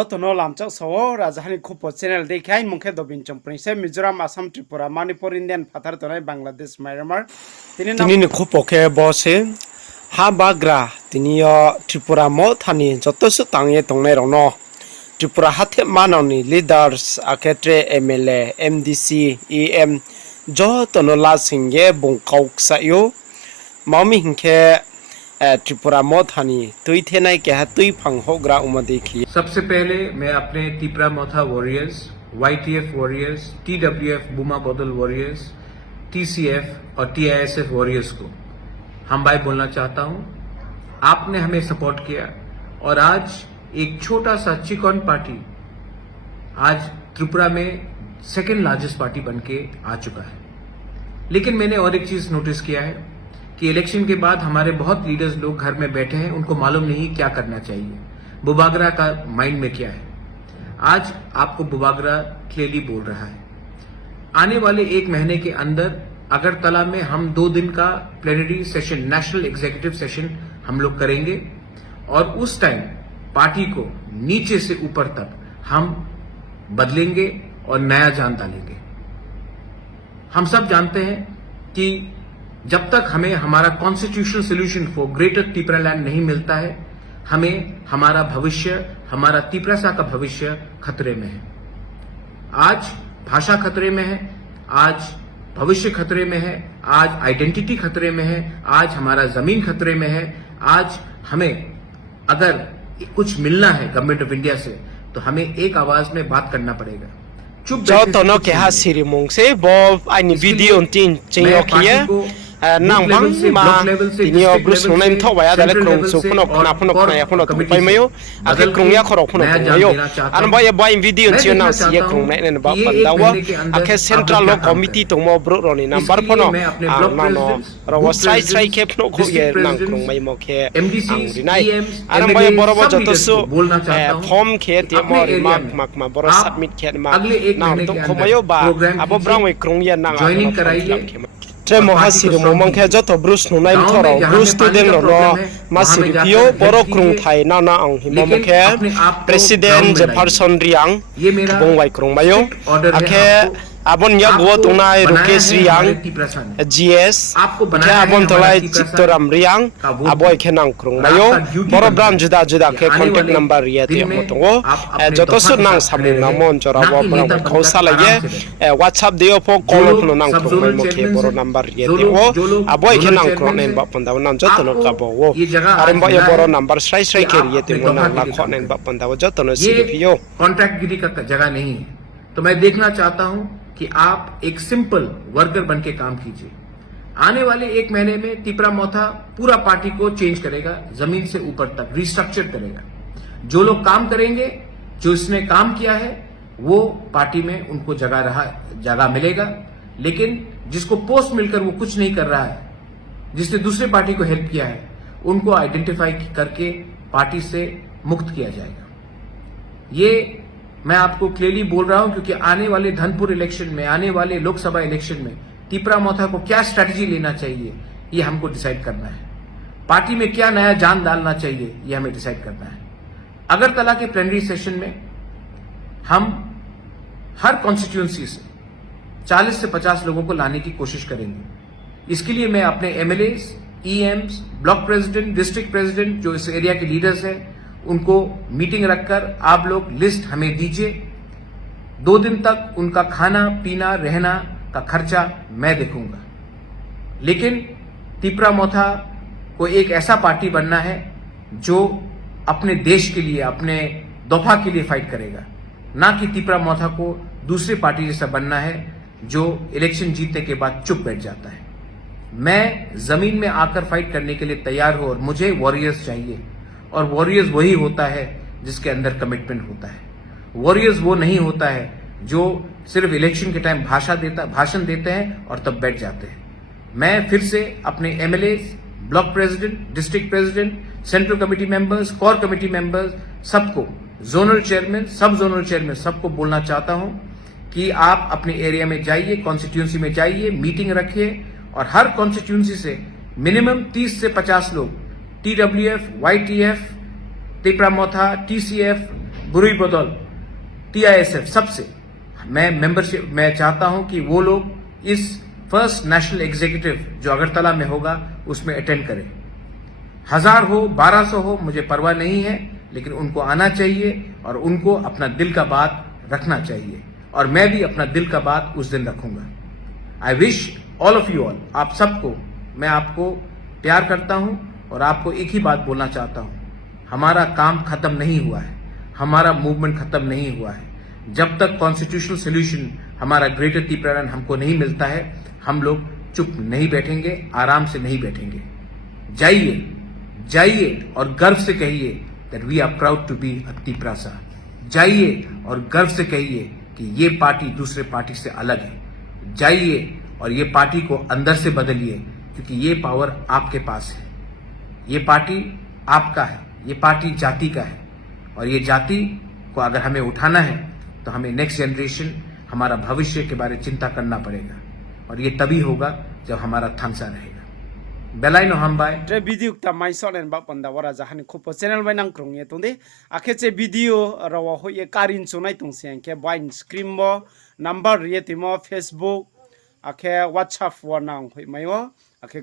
Jotono lamchak sawo rajahani khupo channel dekhai mungkhe dobin chompring se Mizoram Assam Tripura Manipur Indian phatar tonai Bangladesh Myanmar tini khupo khe bose ha bagra tini yo Tripura mo thani jotosu tangye tongnai rokno Tripura hathe manoni leaders aketre MLA MDC EM jotono la singye bungkauk sayo mami hinkhe Tripura मोथानी तुई थे नाई क्या तुई फंग होग्रा उमा देखी। सबसे पहले मैं अपने त्रिपुरा मोथा वॉरियर्स, YTF वॉरियर्स, TWF बुमा बदल वॉरियर्स, TCF और TISF वॉरियर्स को हम भाई बोलना चाहता हूं। आपने हमें सपोर्ट किया और आज एक छोटा सा चिकन पार्टी आज त्रिपुरा में सेकेंड लार्जेस्ट पार्टी बनके आ चुका है। लेकिन मैंने और एक चीज नोटिस किया है कि इलेक्शन के बाद हमारे बहुत लीडर्स लोग घर में बैठे हैं, उनको मालूम नहीं क्या करना चाहिए, बुबागरा का माइंड में क्या है। आज आपको बुबागरा क्लियरली बोल रहा है। आने वाले एक महीने के अंदर अगरतला में हम 2 दिन का plenary session, national executive session हम लोग करेंगे और उस टाइम पार्टी को नीचे से ऊपर तक हम बदलेंगे और नया जान डालेंगे। हम सब जानते हैं कि जब तक हमें हमारा constitutional solution for greater Tripura land नहीं मिलता है, हमें हमारा भविष्य, हमारा त्रिपुरा का भविष्य खतरे में है। आज भाषा खतरे में है, आज भविष्य खतरे में है, आज आइडेंटिटी खतरे में है, आज हमारा जमीन खतरे में है। आज हमें अगर कुछ मिलना है गवर्नमेंट ऑफ इंडिया से तो हमें एक आवाज में बात करना पड़ेगा। चुप Jotono ke ha siri mungse bo ani video tin chingo kiye nang bang ma tini yo Bruce Nonaim tho waya dale krong su phono khna ya phono pai mayo ake krong ya khoro phono mayo an boy boy video chi na si ye krong nai ne ba pandawa ake central law committee to mo bro roni number phono no ro sai ke phono kho ye nang krong mai mo ke ang dinai an boy boro bo joto su form ke te mo mak ma boro submit ke ma na to khomayo ba abo brang we krong ya nang joining कराइए। Tre mohasiri momangkhe joto Bruce Nonaim thoro Bruce student no masiri pio boro krung thai na ang himamkhe president Jefferson Riang bongwai krung mayo akhe abon ya go tunai Rukesh Riang GS khe abon tolai Chittoram Riang aboy khe nang krung mayo boro bram juda khe contact number ye te motongo joto su nang samung namon chora bo bram khosala ye WhatsApp deo pho call no nang krung mai mo khe boro number ye te o aboy khe nang krung nen ba panda nan joto no ka bo wo arem ba ye boro number sai ke ye te mo nang la kho nen ba panda joto no si pio contract गिरी का जगह नहीं है। तो मैं देखना चाहता हूं कि आप एक सिंपल वर्कर बन के काम कीजिए। आने वाले एक महीने में त्रिपुरा मोथा पूरा पार्टी को चेंज करेगा, जमीन से ऊपर तक रिस्ट्रक्चर करेगा। जो लोग काम करेंगे, जो इसने काम किया है, वो पार्टी में उनको जगह मिलेगा। लेकिन जिसको पोस्ट मिलकर वो कुछ नहीं कर रहा है, जिसने दूसरे पार्टी को हेल्प किया है, उनको आइडेंटिफाई करके पार्टी से मुक्त किया जाएगा। ये मैं आपको क्लियरली बोल रहा हूं क्योंकि आने वाले धनपुर इलेक्शन में, आने वाले लोकसभा इलेक्शन में त्रिपुरा मोथा को क्या स्ट्रेटजी लेना चाहिए ये हमको डिसाइड करना है। पार्टी में क्या नया जान डालना चाहिए ये हमें डिसाइड करना है। अगरतला के प्लेनरी सेशन में हम हर कॉन्स्टिट्यूएंसी से 40 से 50 लोगों को लाने की कोशिश करेंगे। इसके लिए मैं अपने MLAs, EMs, block president, district president जो इस एरिया के लीडर्स हैं उनको मीटिंग रखकर आप लोग लिस्ट हमें दीजिए। 2 दिन तक उनका खाना पीना रहना का खर्चा मैं देखूंगा। लेकिन त्रिपुरा मोथा को एक ऐसा पार्टी बनना है जो अपने देश के लिए, अपने दफा के लिए फाइट करेगा, ना कि त्रिपुरा मोथा को दूसरे पार्टी जैसा बनना है जो इलेक्शन जीतने के बाद चुप बैठ जाता है। मैं जमीन में आकर फाइट करने के लिए तैयार हूं और मुझे वॉरियर्स चाहिए। और वॉरियर्स वही होता है जिसके अंदर कमिटमेंट होता है। वॉरियर्स वो नहीं होता है जो सिर्फ इलेक्शन के टाइम भाषण देते हैं और तब बैठ जाते हैं। मैं फिर से अपने MLAs, block president, district president, central committee members, core committee members, सबको, जोनल चेयरमैन, सब जोनल चेयरमैन, सबको बोलना चाहता हूं कि आप अपने एरिया में जाइए, कॉन्स्टिट्यूंसी में जाइए, मीटिंग रखिए और हर कॉन्स्टिट्यूंसी से मिनिमम 30 से 50 लोग TWF, YTF, त्रिपुरा मोथा, TCF, बुरी बदौल TISF सबसे मैं मेंबरशिप मैं चाहता हूं कि वो लोग इस फर्स्ट नेशनल एग्जीक्यूटिव जो अगरतला में होगा उसमें अटेंड करें। 1000 हो 1200 हो मुझे परवाह नहीं है, लेकिन उनको आना चाहिए और उनको अपना दिल का बात रखना चाहिए और मैं भी अपना दिल का बात उस दिन रखूंगा। I wish all of you all, आप सबको, मैं आपको प्यार करता हूं और आपको एक ही बात बोलना चाहता हूं, हमारा काम खत्म नहीं हुआ है, हमारा मूवमेंट खत्म नहीं हुआ है। जब तक कॉन्स्टिट्यूशनल सोल्यूशन हमारा ग्रेटर त्रिपुरालैंड हमको नहीं मिलता है, हम लोग चुप नहीं बैठेंगे, आराम से नहीं बैठेंगे। जाइए जाइए और गर्व से कहिए that we are proud to be a Tripura. जाइए और गर्व से कहिए कि ये पार्टी दूसरे पार्टी से अलग है। जाइए और ये पार्टी को अंदर से बदलिए, क्योंकि ये पावर आपके पास है। ये पार्टी आपका है, ये पार्टी जाति का है और ये जाति को अगर हमें उठाना है तो हमें नेक्स्ट जनरेशन, हमारा भविष्य के बारे में चिंता करना पड़ेगा और ये तभी होगा जब हमारा थांसा रहेगा। बेलाइनो हम बाय रे वीडियो ता माइ सोनेन बा पंदा वरा जहानि खुप चैनल बाय नां क्रंग ये तोंदे आखे चे वीडियो रवा हो ये कारिन सुनाय तंसे के बाइन स्क्रीन बो नंबर ये तिमो फेसबुक आखे व्हाट्सएप व नां होय मायो आखे